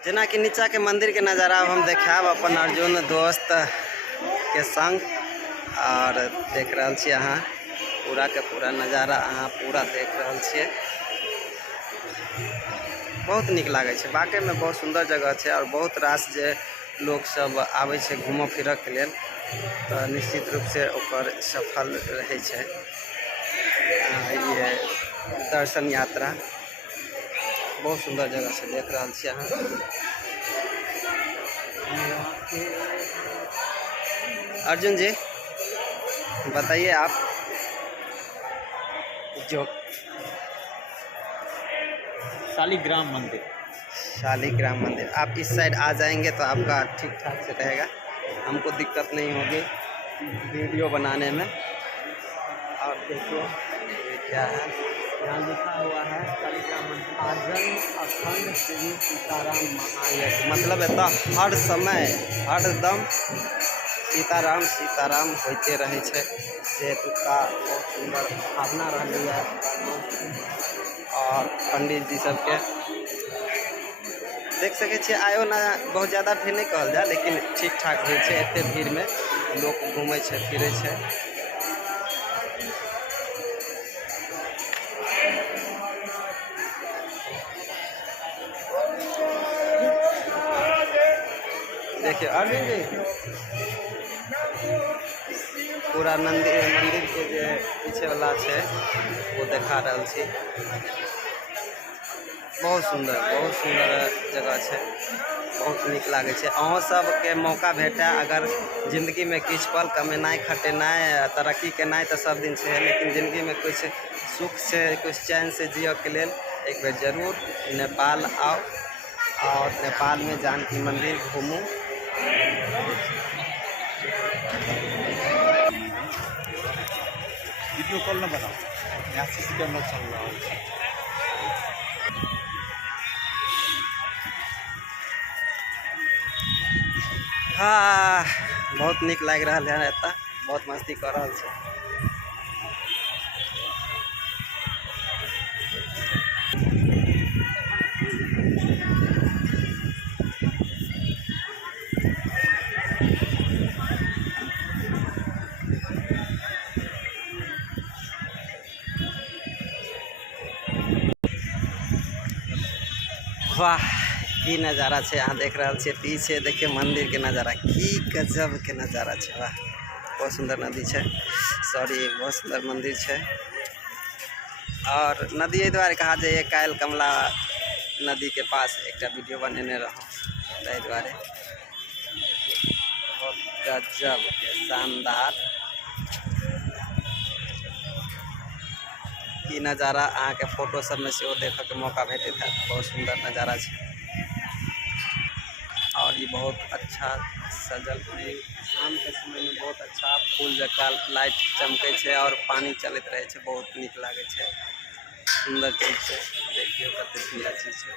जना कि नीचा के मंदिर के नज़ारा हम देखाब अपन अर्जुन दोस्त के संग और देख रहा छे अहाँ पूरा के पूरा नज़ारा अहाँ पूरा देख रहा छे। बहुत निक लागे छे, वाकई में बहुत सुंदर जगह छे और बहुत रास जे लोग सब आवे छे घूम फिर के लेल तो निश्चित रूप से ओकर सफल रहे छे। ये दर्शन यात्रा बहुत सुंदर जगह से देख रहा छे अहाँ। अर्जुन जी बताइए आप जो शालिग्राम मंदिर, शालिग्राम मंदिर आप इस साइड आ जाएंगे तो आपका ठीक ठाक से रहेगा, हमको दिक्कत नहीं होगी वीडियो बनाने में। और देखिए ये क्या है, यहाँ लिखा हुआ है शालिग्राम मंदिर आजन्म अखंड श्री सीताराम महायज्ञ, मतलब एता हर समय हरदम सीताराम सीताराम होते रहे छे। से तुका बहुत सुंदर भावना रही है और पंडित जी सबके देख सके छे। आयो ना बहुत ज़्यादा भीड़ नहीं कहल जाए लेकिन ठीक ठाक भीड़ है, एते भीड़ में लोग घूमे छे फिरे छे। देखिए अर्जुन जी पूरा मंदिर के जे पीछे वाला छे वो देखा रहा छी। बहुत सुंदर जगह छे, बहुत निक लागे छे। अहों सब के मौका भेटा अगर जिंदगी में किछ पल कमेनाई खटेनाई तरक्की केनाई तो सब दिन छे, लेकिन जिंदगी में कुछ सुख से कुछ चैन से जियो के लेल एक बेर जरूर नेपाल आओ और नेपाल में जानकी मंदिर घूमू। वीडियो कॉल न बनाओ, यहाँ सीसी कैमरा चल रहा है। हाँ बहुत निक लग रहा है, एता बहुत मस्ती कर रहा है। वाह की नज़ारा छे, यहाँ देख रहा छे पीछे देखिए मंदिर के नज़ारा की गजब के नज़ारा छे। वाह बहुत सुंदर नदी छे, सॉरी बहुत सुंदर मंदिर छे। और नदी एहि द्वारे कहा जाए काल कमला नदी के पास एक वीडियो बनेने रहो ताहि द्वारे बहुत गजब के शानदार ई नज़ारा अहाँ के फोटो सब में से देखे के मौका भेटे था। बहुत सुंदर नज़ारा है और ये बहुत अच्छा सजल शाम के समय में बहुत अच्छा फूल जका लाइट चमके छे और पानी चलते रहे छे, बहुत निक लागे छे। सुंदर चीज है, देखिए कते सुंदर चीज है।